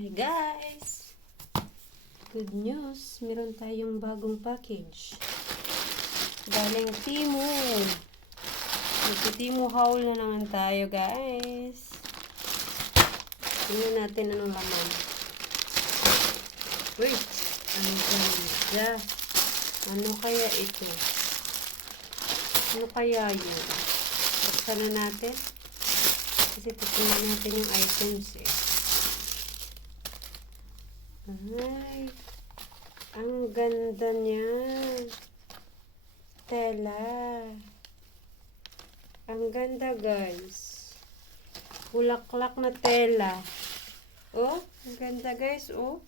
Hey guys! Good news! Meron tayong bagong package. Galing Temu. Nagti-Temu haul na naman tayo guys. Tingnan natin anong laman. Wait! Ang ganda! Ano kaya ito? Ano kaya yun? Buksan na natin. Kasi titingnan natin yung items eh. Ay, ang ganda niya. Tela. Ang ganda guys. Bulaklak na tela. Oh, ang ganda guys. Oh.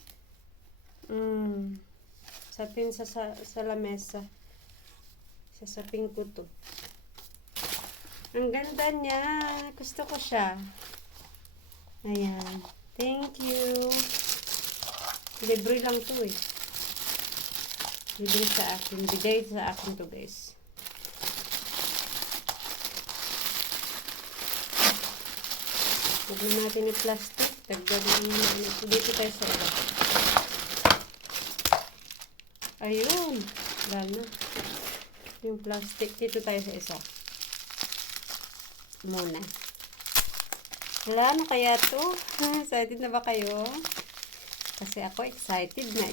Sapin sa lamesa. Sasapin ko to. Ang ganda niya. Gusto ko siya. Ayan. Thank you. Libre lang to eh. Libre sa akin. Bigay sa akin to guys. Huwag na natin yung plastic. Tagdag na natin. Dito tayo sa iba. Ayun. Wala na. Yung plastic. Dito tayo sa isa. Muna. Wala na kaya to? Excited na ba kayo? Kasi ako excited na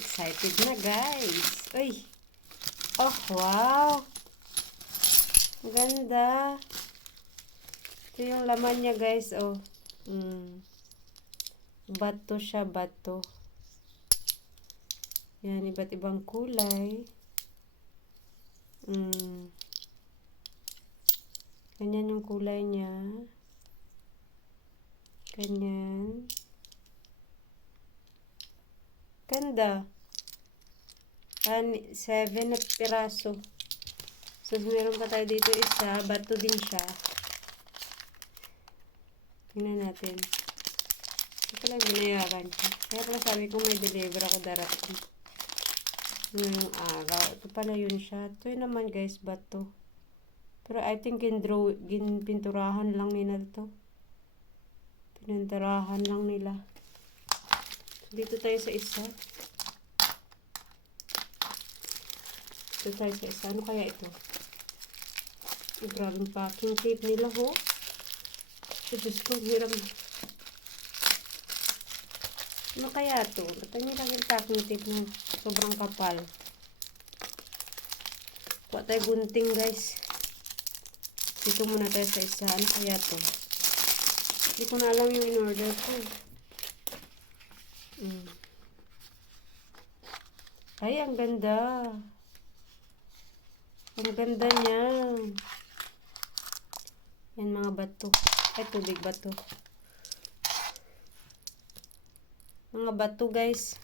guys. Uy. Oh, wow. Ganda. Ito yung laman niya guys. Oh. Bato siya, bato. Yan, iba't ibang kulay. Ganyan yung kulay niya. Ganyan. Ganda. 7 na piraso. So, meron pa tayo dito isa. Bato din siya. Tingnan natin. Ito pala binayaran siya. Kaya pala sabi ko may deliver ako darating. Ngayong araw. Ito pala yun siya. Ito yun naman guys, bato. Pero I think ginpinturahan lang nila ito. Pininturahan lang nila. Dito tayo sa isa. Dito tayo sa isa. Ano kaya ito? Grabing packing tape nila ho. Diyos ko, hirap. Ano kaya ito? Ba't ang hirap packing tape na sobrang kapal? Kuha tayo gunting guys. Dito muna tayo sa isa. Ano kaya ito? Hindi ko na alam yung in-order ko. Ay, ang ganda. Ang ganda niya. Yan mga bato. Ay, tubig bato. Mga bato guys.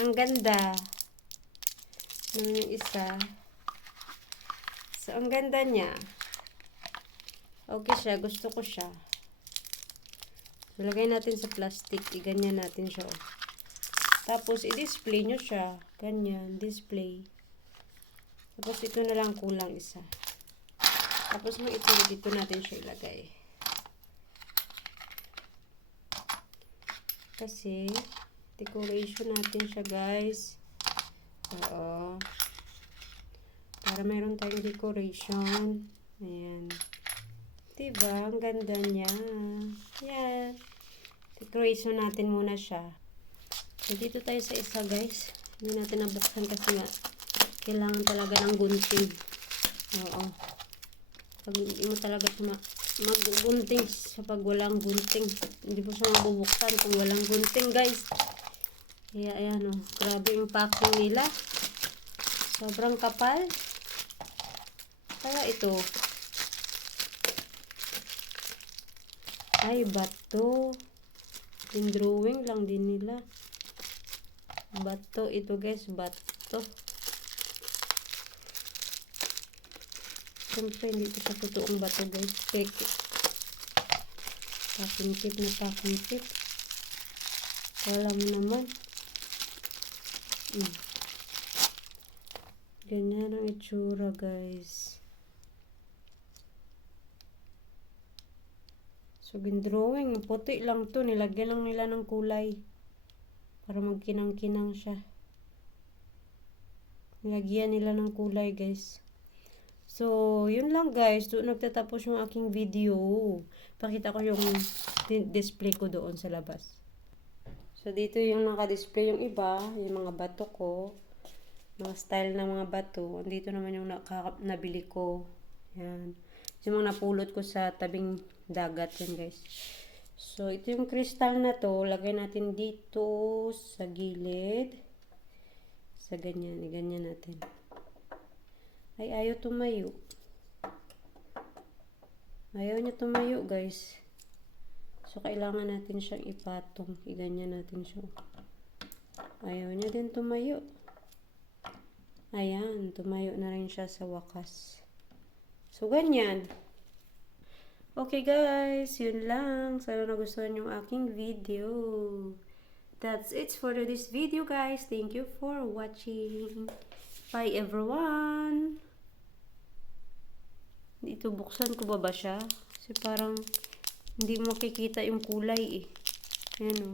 Ang ganda. Ano yung isa. So, ang ganda niya. Okay siya. Gusto ko siya. Ilagay natin sa plastic. Iganyan natin siya. Tapos, i-display nyo siya. Ganyan. Display. Tapos, ito na lang kulang isa. Tapos, ito dito natin siya ilagay. Kasi, decoration natin siya, guys. Oo. Para mayroon tayong decoration. Ayan. Diba? Ang ganda niya. Yan. Decoration natin muna siya. So, dito tayo sa isa guys. Hindi natin nabuksan kasi nga kailangan talaga ng gunting. Oo. Pag hindi mo talaga mag-gunting sa pag walang gunting. Hindi po siya mabubuksan kung walang gunting guys. Kaya ayan o. Grabe yung packing nila. Sobrang kapal. Kaya ito. Ay, bato. Yung drawing lang din nila. Bato. Ito guys, bato. Siyempre, hindi ito sa totoong bato guys. Fake. Packing tape na packing tape. Wala mo naman. Ganyan ang itsura guys. So, gindrawing. Puti lang to. Nilagyan lang nila ng kulay. Para magkinang-kinang siya. Nilagyan nila ng kulay, guys. So, yun lang, guys. Doon nagtatapos yung aking video. Pakita ko yung display ko doon sa labas. So, dito yung naka-display yung iba. Yung mga bato ko. Mga style ng mga bato. Dito naman yung nabili ko. Yan. Yung mga napulot ko sa tabing dagat yan, guys. So, ito yung crystal na to. Lagay natin dito sa gilid. Sa ganyan. Ganyan natin. Ay, ayaw tumayo. Ayaw niya tumayo, guys. So, kailangan natin siyang ipatong. Iganyan natin siya. Ayaw niya din tumayo. Ayan, tumayo na rin siya sa wakas. So, ganyan. Okay, guys. Yun lang. Sana nagustuhan yung aking video. That's it for this video, guys. Thank you for watching. Bye, everyone. Dito, buksan ko ba siya? Kasi parang hindi mo makikita yung kulay eh. Ayan o.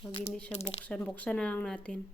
Pag hindi siya buksan, buksan na lang natin.